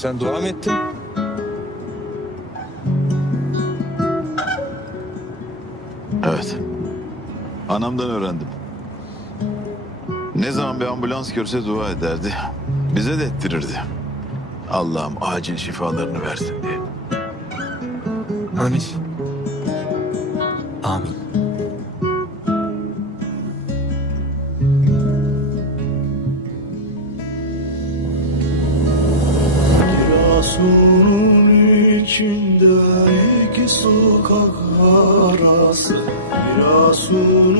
sen dua mı ettin? Evet. Anamdan öğrendim. Ne zaman bir ambulans görse dua ederdi. Bize de ettirirdi. Allah'ım acil şifalarını versin diye. Amin. Amin. İki sokak arası Kirasunun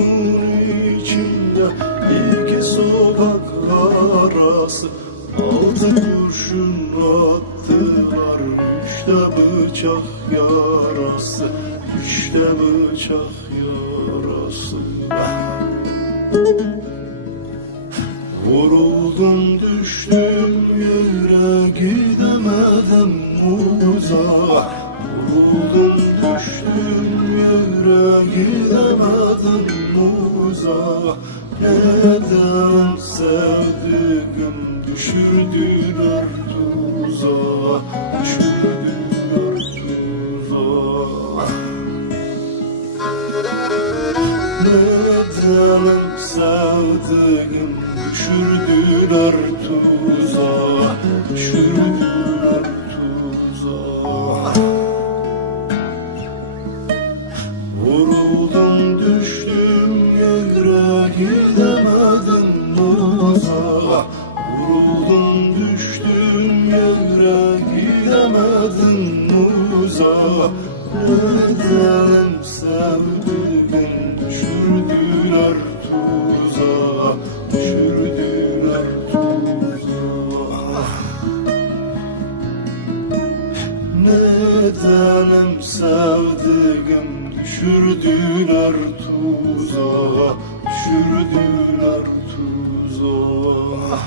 içinde. İki sokak arası Altı kurşun attılar. Üçte bıçak yarası Üçte bıçak yarası. Vuruldum düştüm yere Vuruldum düştüm yere gidemedim uzağa. Neden sevdiğim düşürdüler tuzağa Düşürdüler tuzağa Nedenim sevdiğim düşürdüler tuzağa Düşürdüler tuzağa Nedenim sevdiğim düşürdüler tuzağa Düşürdüler tuzağa Nedenim sevdiğim düşürdüler tuzağa Düşürdüler tuzağa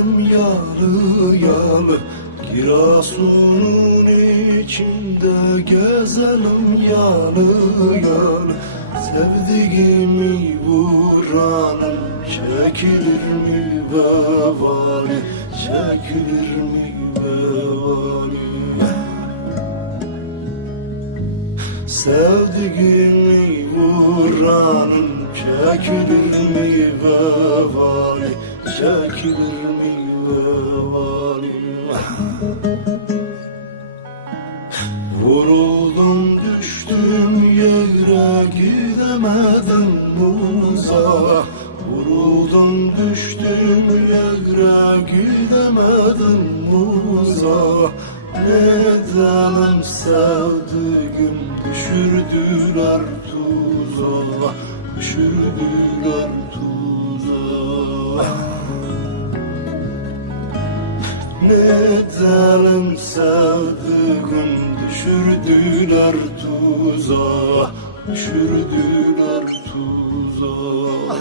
gezelim yalı yalı Kirasunun içinde gezelim yalı yalı Sevdiğimi vuranım çekilir mi vebali? Çekilir mi vebali? Sevdiğimi vuranın çekilir mi vebali Vebali Vuruldum düştüm yere gidemedim uzağa Vuruldum düştüm yere gidemedim uzağa Nedenim sevdiğim düşürdüler tuzağa Düşürdüler tuzağa Nedenim sevdiğim düşürdüler tuzağa Düşürdüler tuzağa